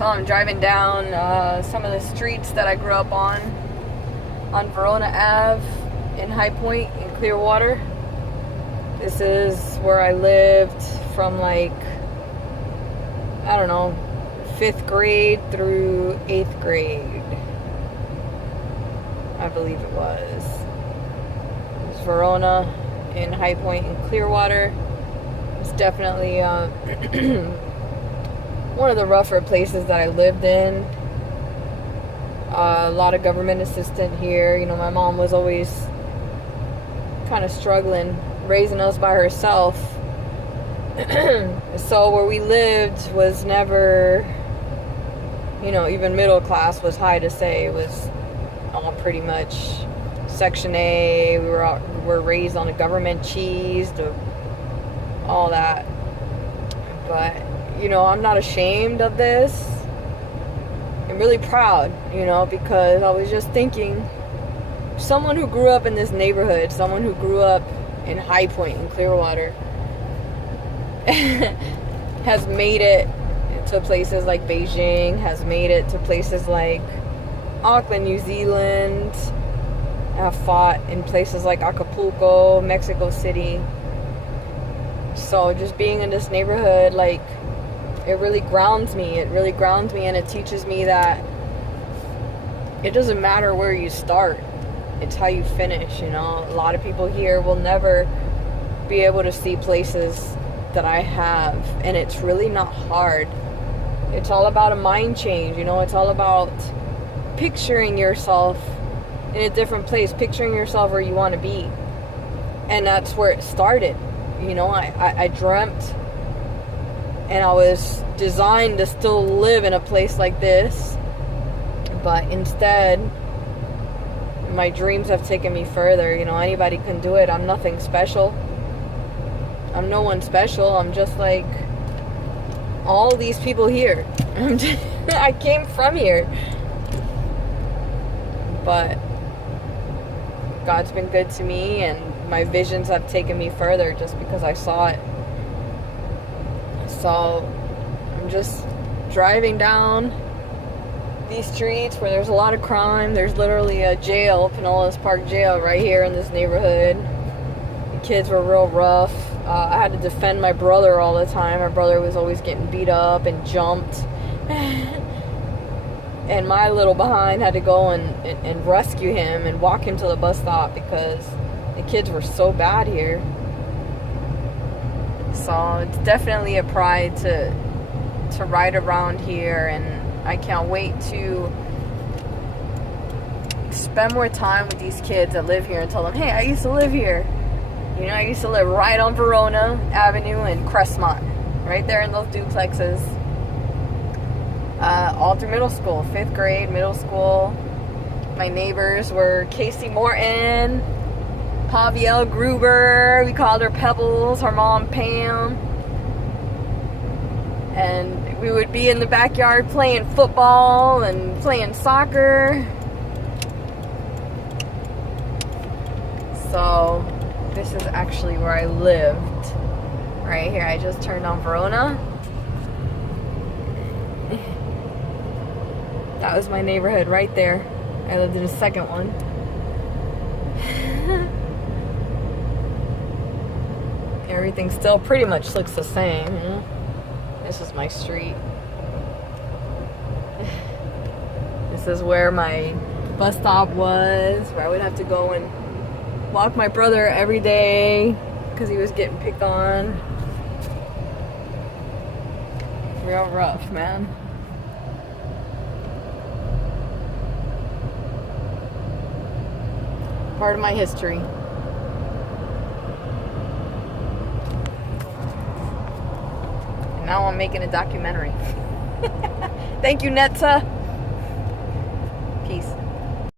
So I'm driving down some of the streets that I grew up on Verona Ave in High Point in Clearwater. This is where I lived from like, I don't know, 5th grade through 8th grade. I believe it was. It was Verona in High Point in Clearwater. It's definitely one of the rougher places that I lived in. A lot of government assistance here. You know, my mom was always kind of struggling, raising us by herself. So where we lived was never, you know, even middle class was high to say. It was all pretty much Section A. We were raised on a government cheese, all that. But, you know, I'm not ashamed of this. I'm really proud, you know, because I was just thinking, someone who grew up in this neighborhood, someone who grew up in High Point in Clearwater, has made it to places like Beijing, has made it to places like Auckland, New Zealand, have fought in places like Acapulco, Mexico City. So just being in this neighborhood, like, it really grounds me. It really grounds me, and it teaches me that it doesn't matter where you start. It's how you finish, you know. A lot of people here will never be able to see places that I have, and it's really not hard. It's all about a mind change, you know. It's all about picturing yourself in a different place, picturing yourself where you want to be. And that's where it started. You know, I dreamt, and I was designed to still live in a place like this, but instead my dreams have taken me further. You know, anybody can do it. I'm nothing special. I'm no one special. I'm just like all these people here. I came from here. But God's been good to me, and my visions have taken me further just because I saw it. So I'm just driving down these streets where there's a lot of crime. There's literally a jail, Pinellas Park Jail, right here in this neighborhood. The kids were real rough. I had to defend my brother all the time. My brother was always getting beat up and jumped. And my little behind had to go and rescue him and walk him to the bus stop because the kids were so bad here. So it's definitely a pride to ride around here, and I can't wait to spend more time with these kids that live here and tell them, hey, I used to live here. You know, I used to live right on Verona Avenue in Crestmont, right there in those duplexes. All through middle school, 5th grade, middle school. My neighbors were Casey Morton, Pavielle Gruber. We called her Pebbles, her mom Pam. And we would be in the backyard playing football and playing soccer. So this is actually where I lived. Right here, I just turned on Verona. That was my neighborhood right there. I lived in a second one. Everything still pretty much looks the same. This is my street. This is where my bus stop was, where I would have to go and walk my brother every day because he was getting picked on. Real rough, man. Part of my history. And now I'm making a documentary. Thank you, Netza.